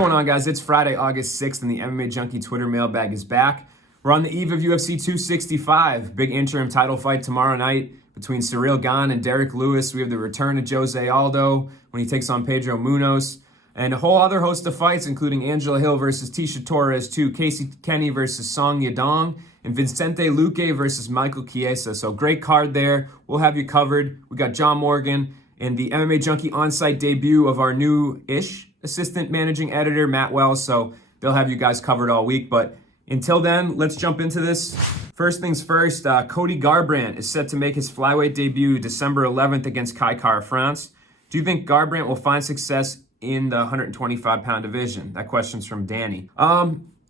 going on, guys? It's Friday, August 6th, and the MMA Junkie Twitter mailbag is back. We're on the eve of UFC 265. Big interim title fight tomorrow night between Ciryl Gane and Derek Lewis. We have the return of Jose Aldo when he takes on Pedro Munoz. And a whole other host of fights, including Angela Hill versus Tisha Torres 2, Casey Kenny versus Song Yadong, and Vicente Luque versus Michael Chiesa. So great card there. We'll have you covered. We got John Morgan and the MMA Junkie on-site debut of our new-ish assistant managing editor, Matt Wells. So they'll have you guys covered all week. But until then, let's jump into this. First things first, Cody Garbrandt is set to make his flyweight debut December 11th against Kai Kara-France. Do you think Garbrandt will find success in the 125-pound division? That question's from Danny.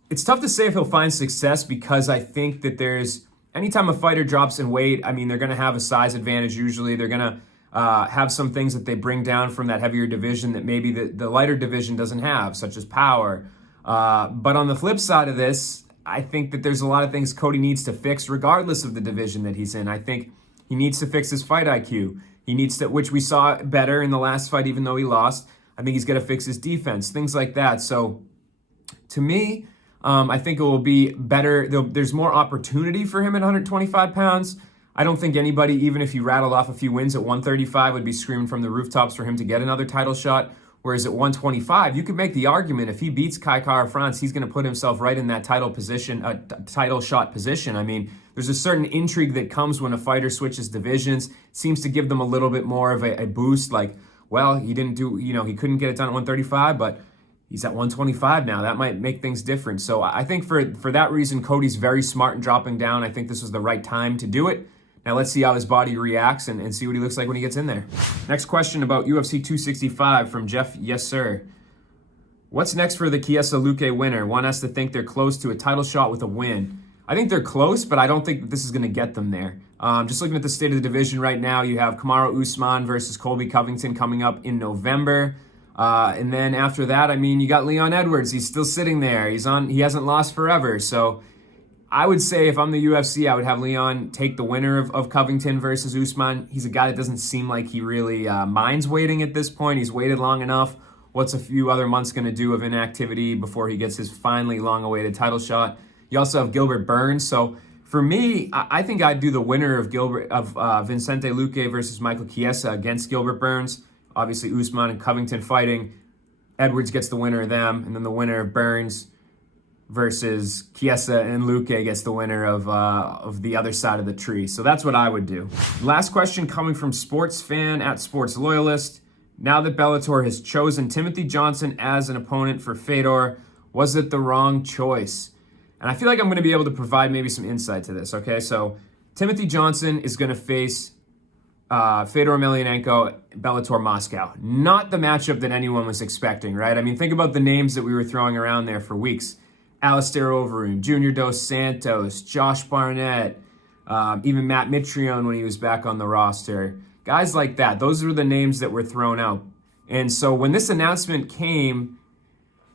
It's tough to say if he'll find success because I think that anytime a fighter drops in weight, I mean, they're going to have a size advantage usually. They're going to have some things that they bring down from that heavier division that maybe the lighter division doesn't have, such as power. But on the flip side of this, I think that there's a lot of things Cody needs to fix regardless of the division that he's in. I think he needs to fix his fight IQ. He needs to, which we saw better in the last fight, even though he lost. I think he's got to fix his defense, things like that. So to me, I think it will be better. There's more opportunity for him at 125 pounds. I don't think anybody, even if he rattled off a few wins at 135, would be screaming from the rooftops for him to get another title shot. Whereas at 125, you could make the argument if he beats Kai Kara-France, he's going to put himself right in that title shot position. I mean, there's a certain intrigue that comes when a fighter switches divisions. It seems to give them a little bit more of a boost. Like, well, he couldn't get it done at 135, but he's at 125 now. That might make things different. So I think for that reason, Cody's very smart in dropping down. I think this was the right time to do it. Now let's see how his body reacts and see what he looks like when he gets in there. Next question about UFC 265 from Jeff. Yes, sir. What's next for the Chiesa-Luque winner? One has to think they're close to a title shot with a win. I think they're close, but I don't think that this is going to get them there. Just looking at the state of the division right now, you have Kamaru Usman versus Colby Covington coming up in November. And then after that, I mean, you got Leon Edwards. He's still sitting there. He hasn't lost forever. So I would say if I'm the UFC, I would have Leon take the winner of Covington versus Usman. He's a guy that doesn't seem like he really minds waiting at this point. He's waited long enough. What's a few other months going to do of inactivity before he gets his finally long-awaited title shot? You also have Gilbert Burns. So for me, I think I'd do the winner of Vicente Luque versus Michael Chiesa against Gilbert Burns. Obviously, Usman and Covington fighting. Edwards gets the winner of them, and then the winner of Burns versus Chiesa and Luque gets the winner of the other side of the tree. So that's what I would do. Last question coming from Sports Fan at Sports Loyalist. Now that Bellator has chosen Timothy Johnson as an opponent for Fedor, was it the wrong choice? And I feel like I'm going to be able to provide maybe some insight to this, okay? So Timothy Johnson is going to face Fedor Emelianenko, Bellator Moscow. Not the matchup that anyone was expecting, right? I mean, think about the names that we were throwing around there for weeks. Alistair Overeem, Junior Dos Santos, Josh Barnett, even Matt Mitrione when he was back on the roster. Guys like that. Those were the names that were thrown out. And so when this announcement came,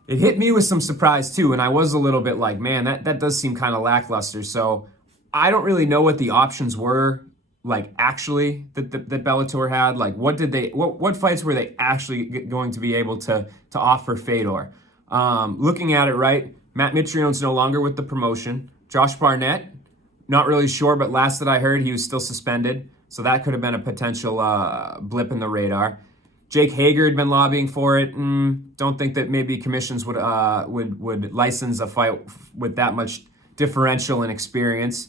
it hit me with some surprise too. And I was a little bit like, man, that does seem kind of lackluster. So I don't really know what the options were, like actually that Bellator had. Like what fights were they actually going to be able to offer Fedor? Looking at it, right, Matt Mitrione's no longer with the promotion. Josh Barnett, not really sure, but last that I heard, he was still suspended. So that could have been a potential blip in the radar. Jake Hager had been lobbying for it. Don't think that maybe commissions would license a fight with that much differential in experience.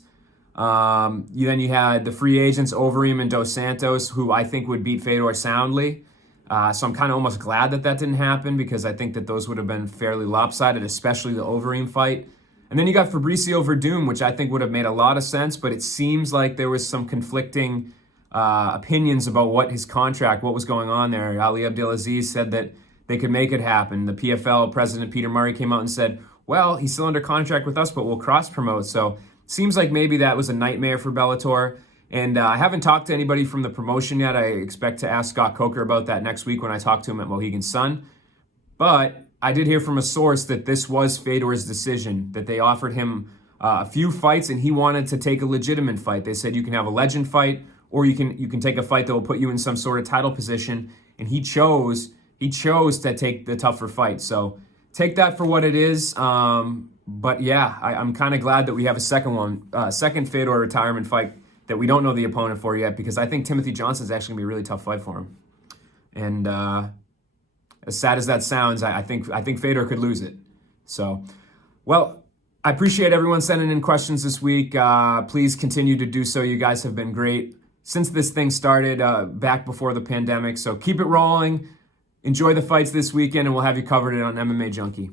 Then you had the free agents, Overeem and Dos Santos, who I think would beat Fedor soundly. So I'm kind of almost glad that didn't happen because I think that those would have been fairly lopsided, especially the Overeem fight. And then you got Fabricio Verdum, which I think would have made a lot of sense, but it seems like there was some conflicting opinions about what was going on there. Ali Abdelaziz said that they could make it happen. The PFL president, Peter Murray, came out and said, well, he's still under contract with us, but we'll cross-promote. So it seems like maybe that was a nightmare for Bellator. And I haven't talked to anybody from the promotion yet. I expect to ask Scott Coker about that next week when I talk to him at Mohegan Sun. But I did hear from a source that this was Fedor's decision, that they offered him a few fights and he wanted to take a legitimate fight. They said you can have a legend fight or you can take a fight that will put you in some sort of title position. And he chose to take the tougher fight. So take that for what it is. But yeah, I'm kind of glad that we have a second Fedor retirement fight that we don't know the opponent for yet, because I think Timothy Johnson's actually gonna be a really tough fight for him. And as sad as that sounds, I think Fedor could lose it. So, well, I appreciate everyone sending in questions this week. Please continue to do so. You guys have been great since this thing started back before the pandemic. So keep it rolling. Enjoy the fights this weekend, and we'll have you covered on MMA Junkie.